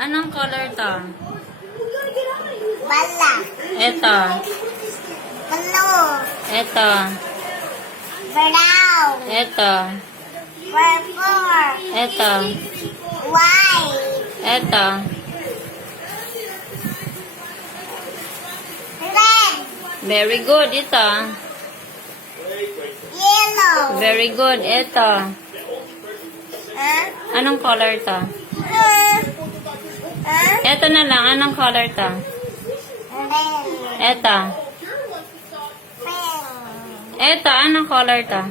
Anong color to? Black. Ito. Blue. Ito. Brown. Ito. Purple. Ito. White. Ito. Red. Very good. Ito. Yellow. Very good. Ito. Huh? Anong color to? Huh? Ito na lang. Anong color to? Red. Ito. Pink. Ito. Anong color to?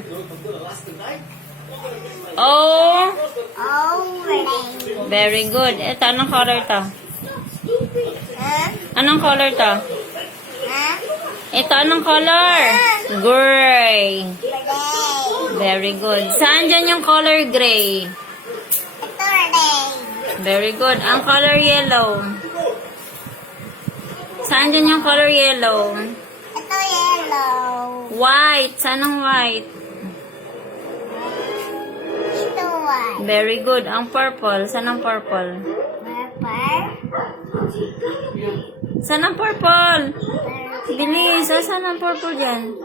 Oh. Orange. Very good. Ito. Anong color to? Huh? Anong color to? Huh? Ito. Anong color? Gray. Gray. Very good. Saan dyan yung color gray? Ito red. Very good. Ang color yellow. Saan dyan yung color yellow? Ito yellow. White. Saan ang white? Ito white. Very good. Ang purple. Saan ang purple? Purple. Saan ang purple? Bilis. Saan ang purple dyan?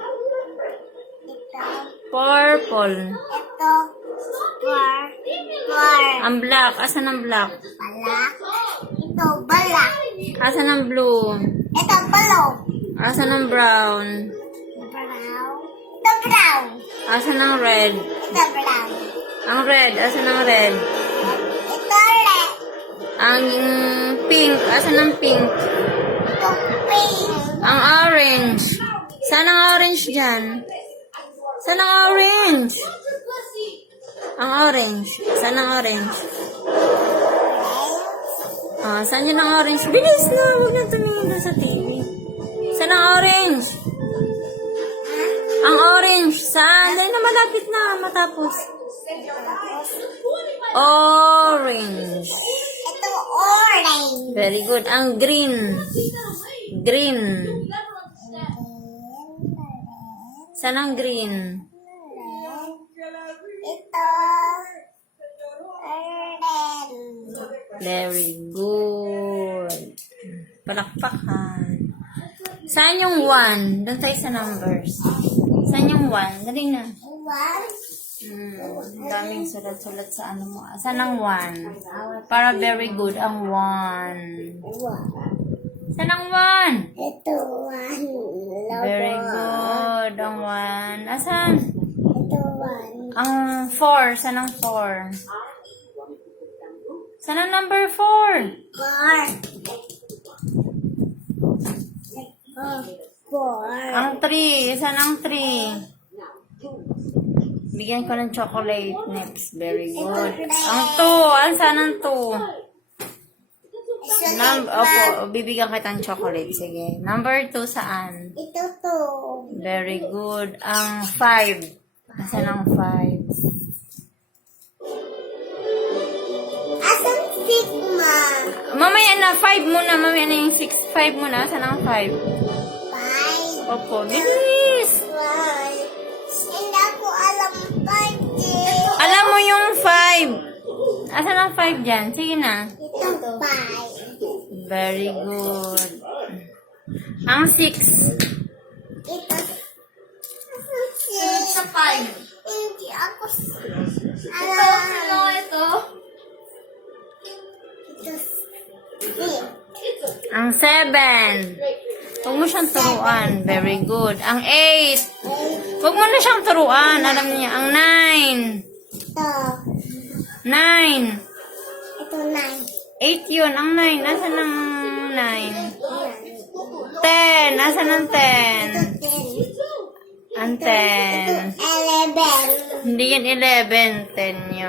Ito. Purple. Ito. Purple. Ang black. Asan ang black? Black. Ito black. Asan ang blue? Ito blue. Asan ang brown? Brown. Ito brown. Asan ang red? Ito brown. Ang red. Asan ang red? Ito red. Ang pink. Asan ang pink? Ito pink. Ang orange. Saan ang orange dyan? Saan ang orange? Ang orange. Saan ang orange? Ah, saan yun ang orange? Bilis na! Huwag na tumingin doon sa TV. Saan ang orange? Ang orange. Saan? Dahil na malapit na matapos. Orange. Ito orange. Very good. Ang green. Green. Saan ang green? Ito red. Very good. Palakpakan. Saan yung 1? Doon tayo sa numbers. Saan yung 1? Dali na. One. Ang daming sulat-sulat sa ano mo. Saan ang 1? Para very good ang 1. One. Saan ang 1? Ito one. Very Lobo. good. Ang 1. Asan? Ito one. Ang 4. Saan ang 4? Saan ang number 4? Four. Four. Ang 3. Saan ang 3? Bigyan ko ng chocolate next. Very good. Ang 2. Saan ang 2? Opo, bibigyan kita ng chocolate. Sige. Number 2 saan? Ito two. Very good. Ang 5. Saan ang 5? Asan sigma? Mamaya na. 5 muna. Mamaya na yung 6. 5 muna. Saan ang 5? Five. Opo. Bilis. One. Hindi ako alam pati. Alam mo yung 5. Asan ang 5 dyan? Sige na. Ito five. Very good. Ang 6. Ito. Asan six? Sa 5. Hindi ako Ito. Ito six. Ang 7. Huwag mo siyang turuan. Very good. Ang 8. Huwag mo na siyang turuan. Alam niya. Ang 9. Ito. 9. Ito nine. 8 yun. Ang 9. Nasaan ang 9? 10. Nasaan ang 10? Ten. Ang 10. 11. Hindi yan 11. 10 yun.